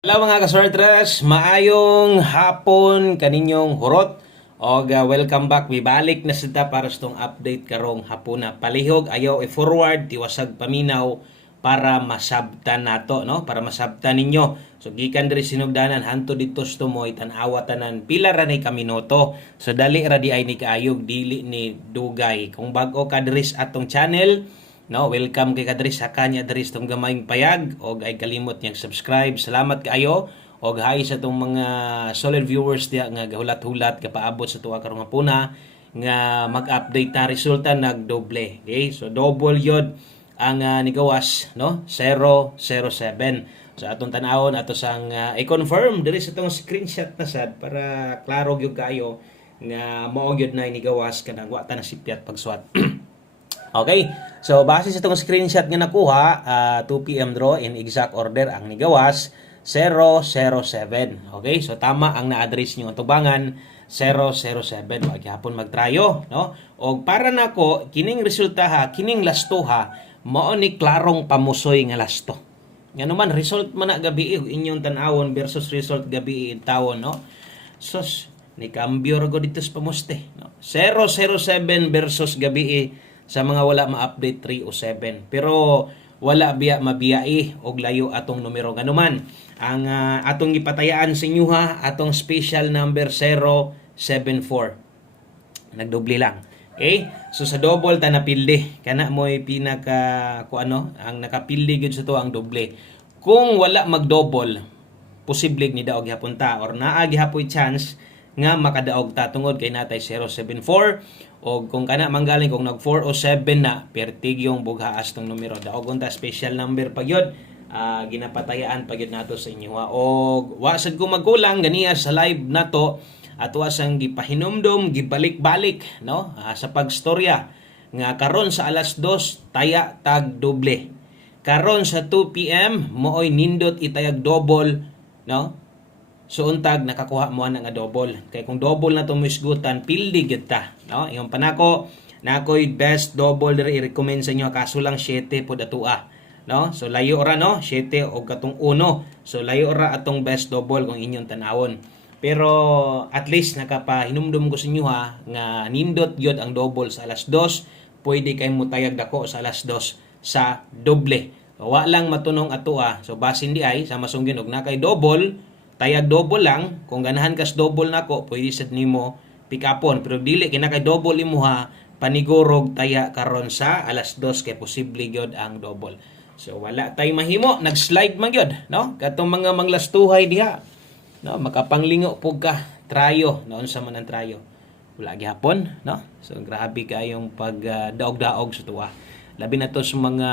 Hello mga kasortres, maayong hapon kaninyong hurot o welcome back. Bibalik na sita para sa itong update karong hapon na palihog ayaw i-forward tiwasag paminaw para masabtan nato, no? Para masabtan ninyo. So gikan diri sinugdanan hanto dito sa tumoy tan-awa tanan pila ra ni kaminoto. So dali ra di ay ni kaayog dili ni dugay. Kung bag-o ka diri sa atong channel, no, welcome kay kadri sa kanya diri sa tong gamayng payag og ay kalimot niyang subscribe. Salamat kaayo og hi sa tong mga solid viewers diya nga gahulat-hulat kapaabot sa tuwa karong hapuna nga mag-update na resulta nagdoble. Okay? So double yod ang nigawas, no? 007. So atong tan-awon ato sang i-confirm diri sa tong screenshot na sad para klaro gyud kaayo nga mao gyud na nigawas kanang wa ta nasipyat pagsuwat. Okay, so base sa itong screenshot nga nakuha, 2 p.m. draw in exact order ang nigawas, 007. Okay, so tama ang na-address nyo tubangan, 007. Wag hapon magtrayo, no? O para nako kining resulta ha, kining lasto ha, mao ni klarong pamusoy nga lasto. Nga naman, result man na gabi inyong tanawon versus result gabi tawon, no? Sus, ni cambio rago dito sa pamuste, no? 007 versus gabi sa mga wala ma-update 307. Pero wala biya mabiyai og layo atong numero ganuman. Ang atong gipatayaan sa inyo ha, atong special number 074. Nagdoble lang. Okay? So sa double ta napildi. Kana mo pinaka ang nakapildi gyud sa to ang doble. Kung wala mag-double, posible ni daog gyapon ta or naa gyapon chance nga makadaog ta tungod kay natay 074 o kung kana manggaling kung nag 407 na pertig yung bughaas ng numero daogon ta special number pa gyud ginapatayaan pa gyud nato sa inyo ha. O wa sad ko magkulang ganiya sa live nato at wa sang gipahinumdum gibalik-balik, no, sa pagstorya nga karon sa alas 2 taya tag doble, karon sa 2 PM mooy nindot itayag double, no. So untag nakakuha mo na nga double. Kay kung double na to mo isgutan, pildi gyud ta, no? Ingon pa nako, nakoy best double diri i-recommend sa inyo kaso lang 7 pod atua, no? So layo ra, no, 7 og katong 1. So layo ra atong best double kung inyong tanawon. Pero at least nakapahinumdum ko sa inyo ha nga nindot gyud ang double sa alas 2, pwede kay mutayag dako sa alas 2 sa doble. Wa lang matunong atua. So basin di ay sa masunggin og nakay double tayag double lang, kung ganahan kas double nako, pwede sad nimo pick upon. Pero dili kinakay double imuha, panigurog taya karon sa alas 2 kay posible gyud ang double. So wala tay mahimo, nag-slide man gyud, no? Katong mga manglastuhay diha, no? Makapanglingo pug ka trayo, noon sa man ang trayo. Wala gyapon, no? So grabe kayong pag daog-daog sa tuwa. Labi na to sa mga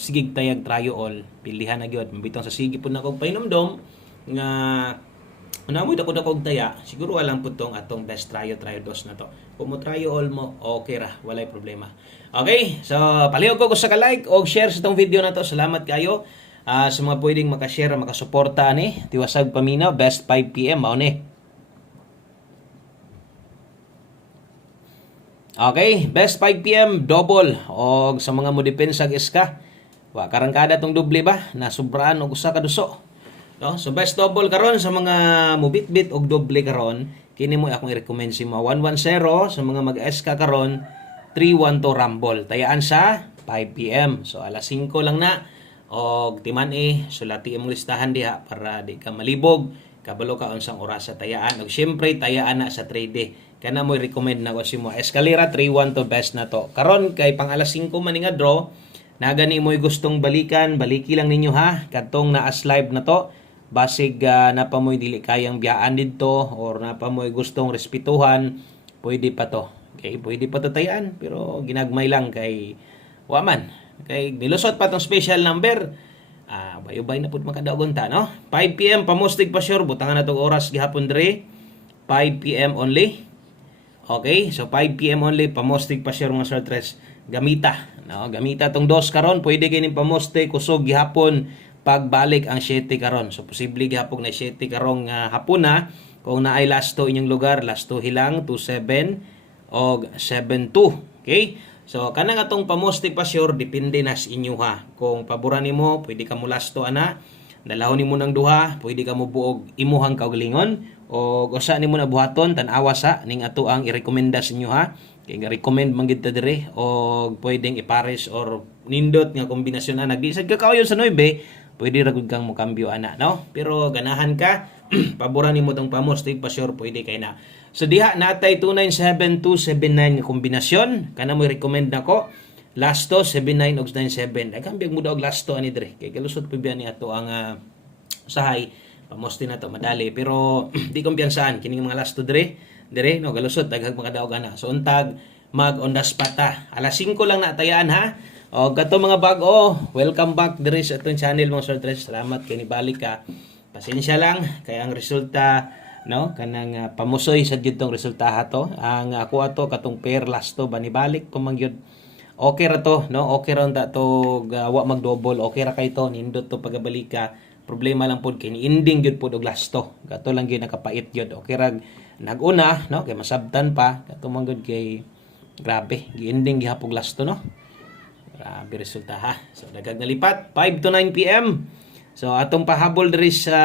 sigig tayag trayo all, pilihan na gyud. Mabitong sa sige pud nako painumdom nga unamoy dako-dako taya, siguro walang putong atong best tryo dos na to. Kung mo tryo all mo, okay ra, walay problema. Okay, so palihog ko sa ka-like o share sa tong video na to. Salamat kayo sa mga pwedeng makashare, makasuporta ani tiwasag paminaw best 5 PM mao ni. Okay, best 5 PM double og sa mga mo depensag iska. Wa karangkada tong doble ba na sobraan og usa ka duso. No? So best double karon sa mga mubit-bit og doble karon, kini mo akong i-recommend si mo 110 sa mga mag-SK karon 312 Rumble. Tayaan sa 5 PM. So alas 5 lang na og timan sulati imong listahan diha para di ka malibog, kabalo ka unsang oras sa tayaan. Og syempre tayaan na sa 3D. Kana mo i-recommend na ko si mo Escalera 312 best na to. Karon kay pang alas 5 man nga draw, na gani mo'y gustong balikan, baliki lang ninyo ha. Katong naas live na to. Basig napamoy dili kayang biyaan dito or napamoy gustong respetuhan, pwede pa to. Okay, pwede pa to tayaan pero ginagmay lang kay waman. Kay nilusot pa tong special number. Bayubay na pud makadaogon ta, no? 5 PM pamustig pa sure butangan na tong oras gihapon dire. 5 PM only. Okay, so 5 PM only pamustig pa sure mga sortres. Gamita, no? Gamita tong dos karon, pwede kini pamustig kusog gihapon pagbalik ang 7 karon. So posible gihapon na 7 karong hapon na kung naay lasto inyong lugar, lasto hilang 27 og 72. Okay? So kanang atong pamoste pa sure depende na sa inyo ha. Kung paboran nimo, pwede ka mo lasto ana dalahon nimo ng duha, pwede ka mo buog imuhang kaugalingon o usa nimo na buhaton tan-awa sa ning ato ang i-recommenda sa inyo ha. Kay nga recommend man gid ta dire o pwedeng ipares or nindot nga kombinasyon ana. Gisad ka kauyon sa 9, pwede ra gud kang mokambyo ana, no? Pero ganahan ka, paboran nimo tong pamostig pa sure pwede kay na. So diha natay 297279 nga kombinasyon, kana mo recommend nako. Lasto 79 ug 97. Daghang biyag mo daw og lasto ani dire. Kay kalusot pa biya ni ato ang usahay. Pamosti na to madali pero di kumpiyansaan kining mga lasto dire no galusot daghang makadaog ana. So untag mag on the spot ta. Alas 5 lang na tayaan ha. O gato mga bag-o, welcome back dire sa atong channel mga sortres. Salamat kay nibalik ka. Pasensya lang kay ang resulta no kanang pamusoy sa gyud tong resulta to. Ang ako ato katong pair lasto ba nibalik ko man gyud. Okay ra to, no? Okay ra ta to wa mag-double. Okay ra kay to nindot to pagabalik ka. Problema lang pod kay ending gyud pod og lasto. Gato lang gyud nakapait gyud. Okay ra naguna, no? Kay masabtan pa. Gato man gyud kay grabe, gi-ending gihapog lasto, no? Grabe resulta ha. So dagag nalipat 5 to 9 PM. So atong pahabol diri sa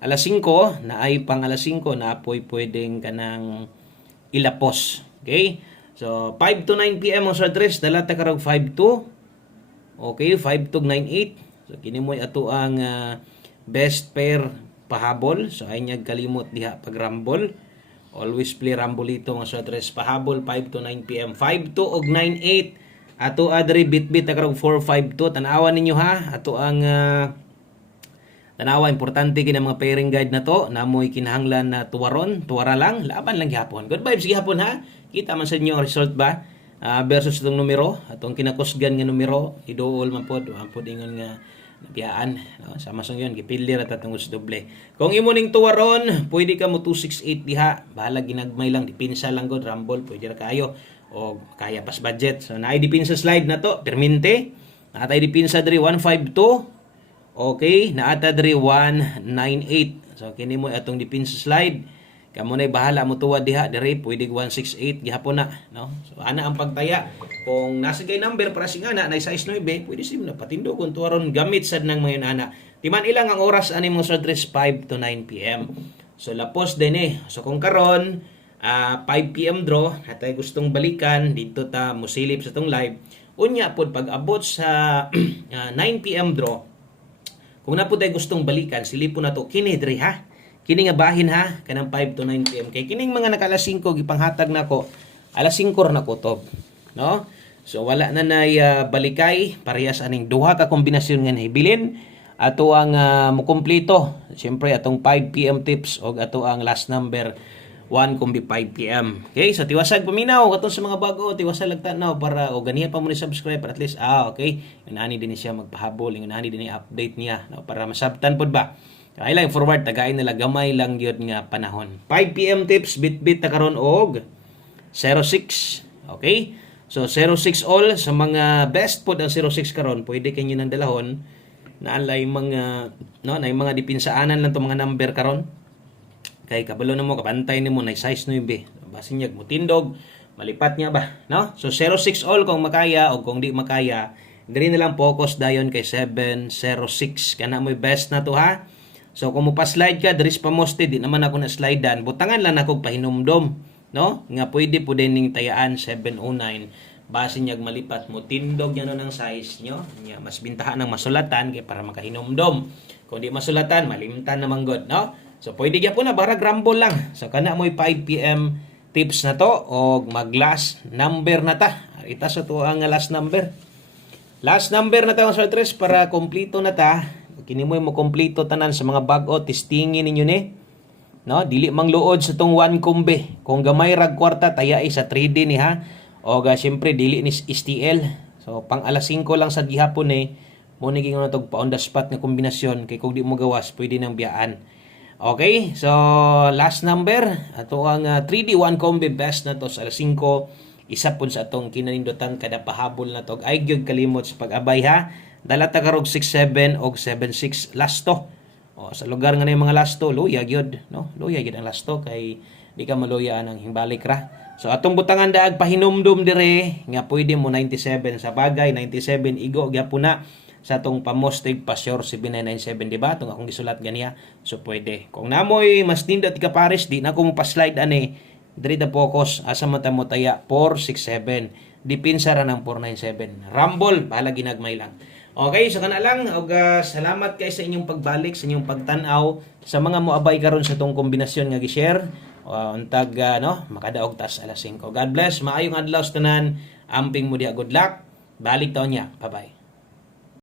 alas 5 na ay pang alas 5 na apoy pwedeng kanang ilapos. Okay? So, 5 to 9 PM ang sortres, dala ta karog 5 to. Okay, 5 to 98. So, kini mo ato ang best pair pahabol. So, ay niyag kalimot diha pag rumble. Always play rumble ito ang sortres pahabol 5 to 9 PM. 5 to og 98. Ato adri bit-bit ta karog 4 5 to. Tanawan ninyo ha. Ato ang tanawa importante kini mga pairing guide na to. Namoy kinahanglan na tuwaron, tuwara lang, laban lang gihapon. Good vibes gihapon ha. Kita man sa inyo ang result ba versus itong numero atong kinakusgan nga numero iduol man pod ingon nga nabiyaan no? Sama sang yun gipili ra tatong doble. Kung imo ning tuwaron pwede ka mo 268 diha bahala ginagmay lang dipinsa lang god rumble pwede ra kayo o kaya pas budget. So naay dipinsa slide na to permente natay dipinsa diri 152 okay naata diri 198. So kini mo atong dipinsa slide. Kamo na bahala mo tuwa diha dire pwede 168 gihapon na no. So ana ang pagtaya kung nasa gay number para sing ana na size 9 pwede sim na patindo kung tuwaron gamit sad nang mayon ana. Timan ilang ang oras ani mo sa dress 5 to 9 PM. So lapos din So kung karon 5 PM draw natay gustong balikan dito ta mosilip sa tong live. Unya pod pag abot sa 9 PM draw kung na po tayo gustong balikan silipon na to kini dire ha. Kini nga bahin ha kanang 5 to 9 PM kay kining mga nakalas 5 gipanghatag nako alas 5 ra na kutob no. So wala na nay balikay parehas aning duha ka kombinasyon nga nahibilin ato ang mokumpleto syempre atong 5 PM tips og ato ang last number 1 kumbi 5 PM. Okay, so tiwasag paminaw katong sa mga bago, tiwasag lagtanaw para o ganiya pa mo ni subscribe para at least okay, inani din siya magpahabol, inani din update niya no, para masabtan pod ba. Kaya lang forward tagain nila gamay lang gyud nga panahon. 5 PM tips bit-bit ta karon og 06. Okay? So 06 all sa mga best pod ang 06 karon, pwede kanyo nang dalahon na alay mga no, na mga dipinsaanan lang to mga number karon. Kay kabalo na mo kabantay nimo na size 9 basin niya mo tindog malipat niya ba no. So 06 all kung makaya o kung di makaya diri na lang focus dayon kay 706 kana mo best na to ha. So kung mo pa slide ka diri pa moste di naman ako na slidean butangan lang ako pahinumdom no nga pwede po din ning tayaan 709 basin niya malipat mo tindog niya no ng size nyo nya mas bintahan ng masulatan kay para makahinumdom kung di masulatan malimtan naman god no. So pwede gyapon na bara grumble lang. So kana mo'y 5 PM tips na to o mag last number na ta. Ita sa to ang last number. Last number na ta ang sortres para kompleto na ta. Kini mo kompleto tanan sa mga bag-o testingin ninyo ni. No, dili mang luod sa tong 1 kumbe. Kung gamay rag kwarta tayai sa 3D ni ha. O syempre dili ni STL. So pang alas 5 lang sa gihapon ni mo ni gingon tog pa on the spot nga kombinasyon kay kung di mo gawas pwede nang biyaan. Okay, so last number ato ang 3D 1 combi best na to sa alas 5 isa pun sa atong kinanindutan kada pahabol na to ay gyud kalimot sa pag-abay ha. Dala ta karog 67 og 76 lasto. O sa lugar nga mga lasto luya gyud no. Luya gyud ang lasto kay di ka maluya ang himbalik ra. So atong butangan daag pahinumdum dire nga pwede mo 97 sa bagay 97 igo gyapon na sa atong pamostig Pasyor 7997, di ba? Itong akong gisulat ganiya. So pwede. Kung namoy mas nindot ka pares, di na ko mo pa-slide ani. Diri na focus asa mata mo taya 467. Dipinsa ra ng 497. Rumble, bahala ginagmay lang. Okay, so kana lang og salamat kay sa inyong pagbalik, sa inyong pagtan-aw, sa mga moabay karon sa tong kombinasyon nga gi-share. Untag no, makadaog tas alas 5. God bless, maayong adlaw sa tanan. Amping mo diha, good luck. Balik taon niya. Bye-bye.